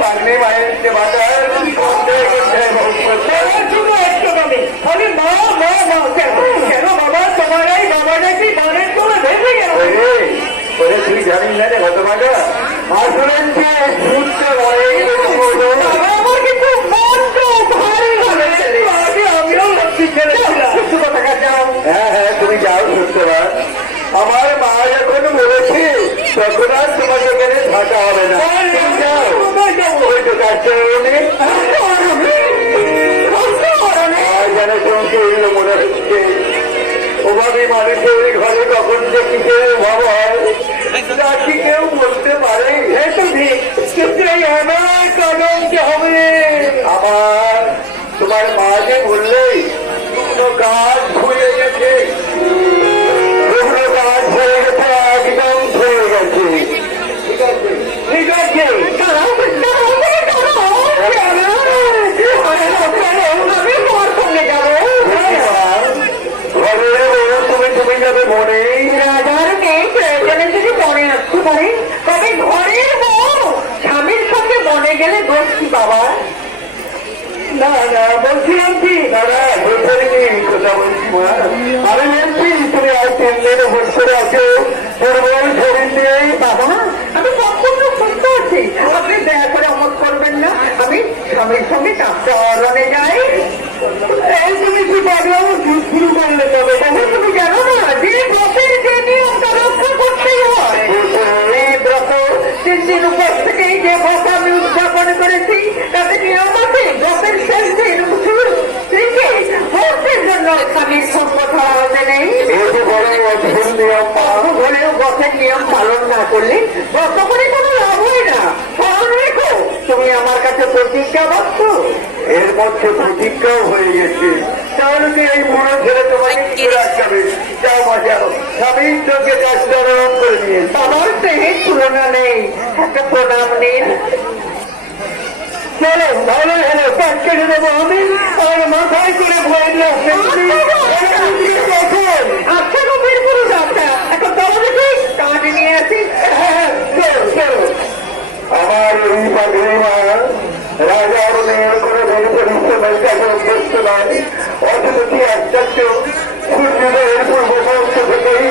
পাগলি মায়ের সেবাটার আমি মা মা মা কেন বাবা তোমার এই বাবাটা কি বানের তোলা ভেসে গেল? তুই জানিস না রে ঘটনাটা আসলে আমার কিন্তু মনটা ভারী লাগে। আমিও লক্ষ্মী ছেড়েছিলাম। হ্যাঁ হ্যাঁ তুমি যাও সত্যবার। আমার মা যখন বলেছে তখন আর তোমাকে এখানে থাকা হবে না। তুমি যাও ওই তো কাজটা যেন তোমাকে এগুলো মনে হচ্ছে ওভাবে মানুষের ঘরে কখন যে কিসের অভাব হয় তা কি কেউ বলতে পারে? অনেক আনন্দ হবে। আমার তোমার মা যে বললেই কোনো কাজ ভুলে গেছে, কোনো কাজ হয়ে গেছে, একদম হয়ে গেছে। ঠিক আছে ঠিক আছে আমি তোমার সঙ্গে যাবো। ঘরে তুমি যাবে মনে রাজার নেই প্রয়োজনে যদি মনে আসতে পারে তবে ঘরের বউ স্বামীর সঙ্গে বনে গেলে দোষ কি বাবা? না না বলছিলাম কি দাদা বলছি কথা বলছি মা আমি বলছি তুমি আর 3 দিন বছরে আছো দুর্বল শরীর দিয়ে। বাবা আমি সম্পূর্ণ সুস্থ আছি, আপনি দয়া করে অমত করবেন না। আমি স্বামীর সঙ্গে চরণে যাই। এই তুমি কি পাগলাম শুরু করলে তবে তুমি জানো না যে ব্রতের যে নিয়মটা রক্ষা করতেই হয়। এই ব্রত 3 দিন উপর থেকেই যে ব্রত আমি উদযাপন করেছি তাতে নিয়ম আছে। ব্রতের শেষ দিন স্ত্রীকে ভোটের জন্য স্বামীর সঙ্গ ছাড়া হতে নেই। হলেও ব্রতের নিয়ম পালন না করলে ব্রত করে কোনো লাভ হয় না। স্মরণ রেখো তুমি আমার কাছে প্রতিজ্ঞাবদ্ধ। এর মধ্যে প্রতিজ্ঞাও হয়ে গেছে। তাহলে কি এই মনে ছেড়ে তোমাকে কি রাখবে? যাও মা যাও, স্বামীর চোখে কাজটা করে নিয়ে আমার স্নেহের তুলনা নেই, একটা প্রণাম নিন। চলো ভালো হলো পাক কেটে দেবো আমি আর মাথায় করে ভয় আচ্ছা গভীর পুরুষ আচ্ছা এখন চলো দেখি কাজ নিয়ে আসি। আমার এই পাগলি মা রাজার মেয়ের করে ধরে পরিষ্ঠ কাছে অভ্যস্ত নয়, অথচ কি আশ্চর্য সূর্যোদয়ের পূর্ব মুহূর্ত থেকেই